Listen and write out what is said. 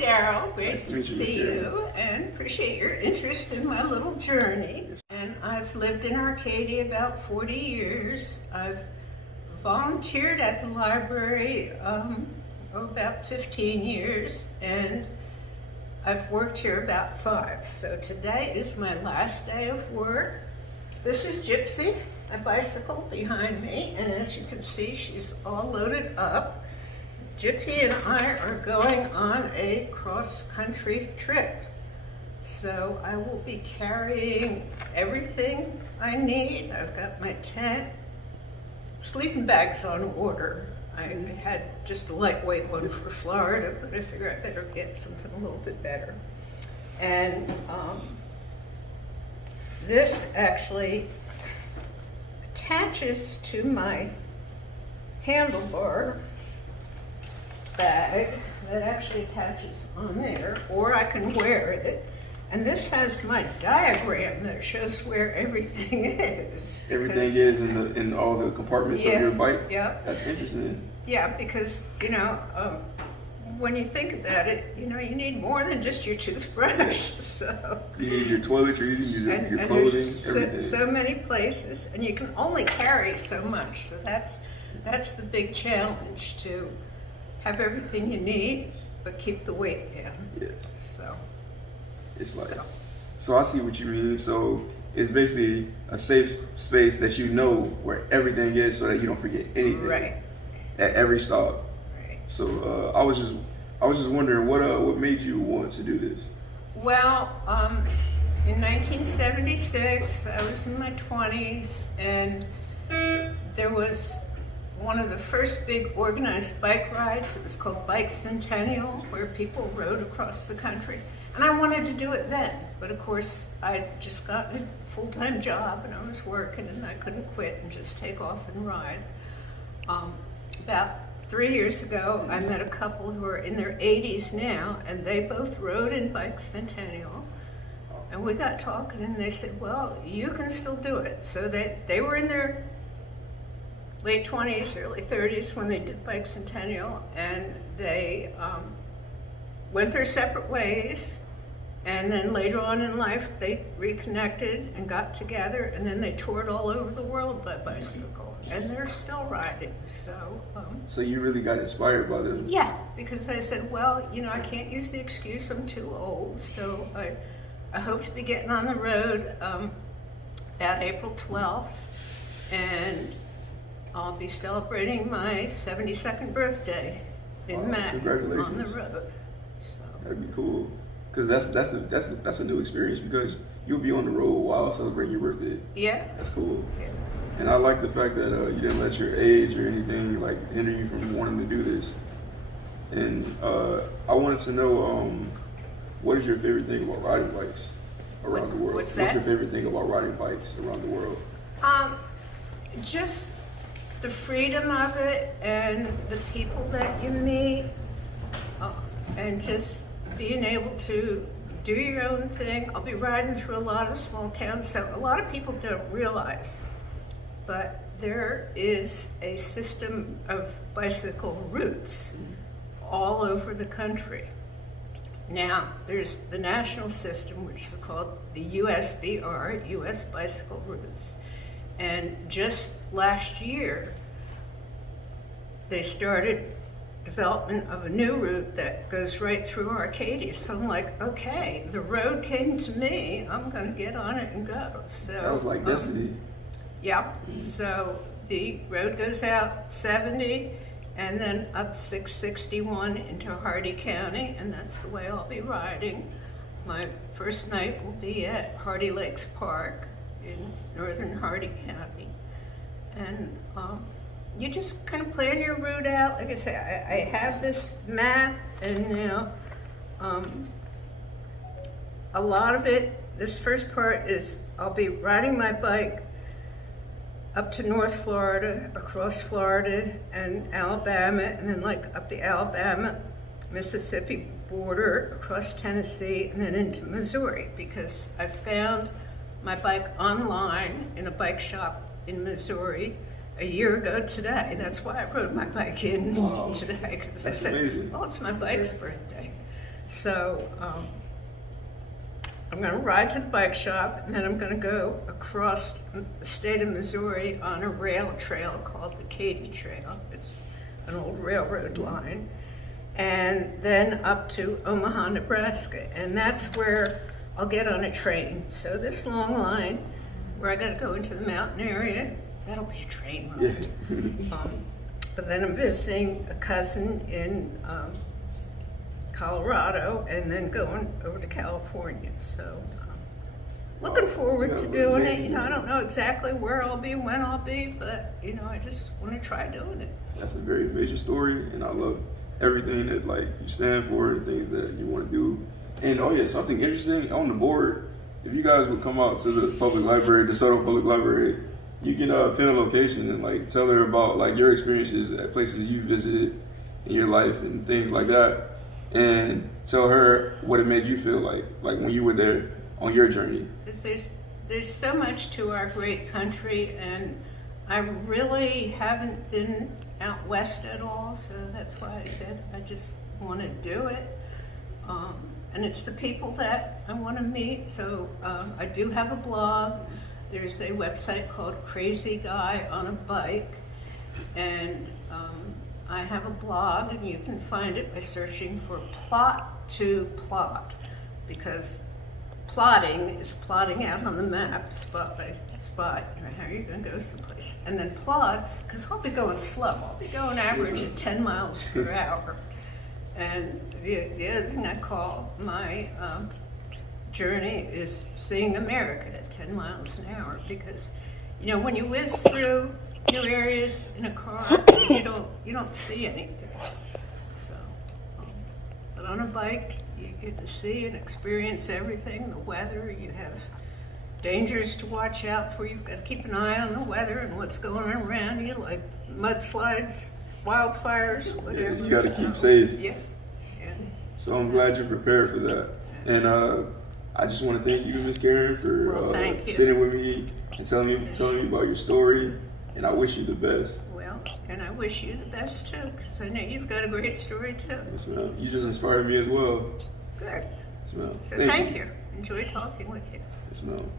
Daryl. Great Nice to to meet you, see Miss Daryl. you, and appreciate your interest in my little journey. And I've lived in Arcadia about 40 years. I've volunteered at the library about 15 years, and I've worked here about 5. So today is my last day of work. This is Gypsy, my bicycle behind me, and as you can see, she's all loaded up. Gypsy and I are going on a cross-country trip. So I will be carrying everything I need. I've got my tent, sleeping bags on order. I had just a lightweight one for Florida, but I figure I better get something a little bit better. And this actually attaches to my handlebar bag. That actually attaches on there, or I can wear it. And this has my diagram that shows where everything is. Everything is in all the compartments of your bike? Yeah. That's interesting. Yeah, because, when you think about it, you need more than just your toothbrush. So you need your toiletries, you need your clothing, everything. So many places, and you can only carry so much. So that's the big challenge, to have everything you need, but keep the weight down. Yes. So. It's like, so I see what you mean. So it's basically a safe space that you know where everything is, so that you don't forget anything. Right. At every stop. Right. So I was just wondering what made you want to do this? Well, in 1976, I was in my 20s, and there was one of the first big organized bike rides. It was called Bike Centennial, where people rode across the country. And I wanted to do it then, but of course I'd just gotten a full-time job and I was working, and I couldn't quit and just take off and ride. About 3 years ago, I met a couple who are in their 80s now, and they both rode in Bike Centennial. And we got talking, and they said, well, you can still do it. So they were in their late 20s, early 30s when they did Bike Centennial, and they went their separate ways. And then later on in life, they reconnected and got together, and then they toured all over the world by bicycle, and they're still riding. So so you really got inspired by them? Yeah, because I said, well, I can't use the excuse I'm too old, so I hope to be getting on the road about April 12th, and I'll be celebrating my 72nd birthday in May on the road. So that'd be cool. Because that's a new experience, because you'll be on the road while celebrating your birthday. Yeah. That's cool. Yeah. And I like the fact that you didn't let your age or anything hinder you from wanting to do this. And I wanted to know, what is your favorite thing about riding bikes around the world? What's that? What's your favorite thing about riding bikes around the world? Just the freedom of it, and the people that you meet, and just being able to do your own thing. I'll be riding through a lot of small towns, so a lot of people don't realize, but there is a system of bicycle routes all over the country. Now, there's the national system, which is called the USBR, US Bicycle Routes. And just last year, they started development of a new route that goes right through Arcadia. So I'm like, okay, the road came to me, I'm gonna get on it and go. So that was like destiny. Yeah, so the road goes out 70 and then up 661 into Hardy County, and that's the way I'll be riding. My first night will be at Hardy Lakes Park in northern Hardy County. And you just kind of plan your route out. Like I say, I have this map, and now a lot of it, this first part is I'll be riding my bike up to North Florida, across Florida and Alabama, and then up the Alabama, Mississippi border, across Tennessee, and then into Missouri, because I found my bike online in a bike shop in Missouri a year ago today. That's why I rode my bike in today, because I said, amazing. oh, it's my bike's birthday. So I'm going to ride to the bike shop, and then I'm going to go across the state of Missouri on a rail trail called the Arcadia Trail. It's an old railroad line. And then up to Omaha, Nebraska. And that's where I'll get on a train. So this long line where I got to go into the mountain area, that'll be a train ride. But then I'm visiting a cousin in Colorado, and then going over to California. So looking forward to doing it. You know, I don't know exactly where I'll be, when I'll be, but you know, I just want to try doing it. That's a very major story, and I love everything that like you stand for and things that you want to do. And oh yeah, something interesting on the board. If you guys would come out to the public library, Desoto Public Library, you can pin a location and like tell her about like your experiences at places you visited in your life and things like that. And tell her what it made you feel like when you were there on your journey. There's so much to our great country, and I really haven't been out west at all, so that's why I said I just want to do it. And it's the people that I want to meet. So I do have a blog. There's a website called Crazy Guy on a Bike, and I have a blog, and you can find it by searching for Plot to Plot, because plotting is plotting out on the map, spot by spot, how you're going to go someplace. And then plod, because I'll be going slow. I'll be going average at 10 miles per hour. And the other thing I call my journey is seeing America at 10 miles an hour, because, you know, when you whiz through new areas in a car, you don't see anything. So, but on a bike, you get to see and experience everything. The weather, you have dangers to watch out for. You've got to keep an eye on the weather and what's going on around you, like mudslides, wildfires, whatever. Yes, you got to keep safe. Yeah. So I'm glad you're prepared for that. And I just want to thank you, Ms. Karen, for sitting with me and telling me about your story. And I wish you the best. Well, and I wish you the best too, because I know you've got a great story too. Yes, ma'am. You just inspired me as well. Good. Yes, ma'am. So thank you. Enjoy talking with you. Yes, ma'am.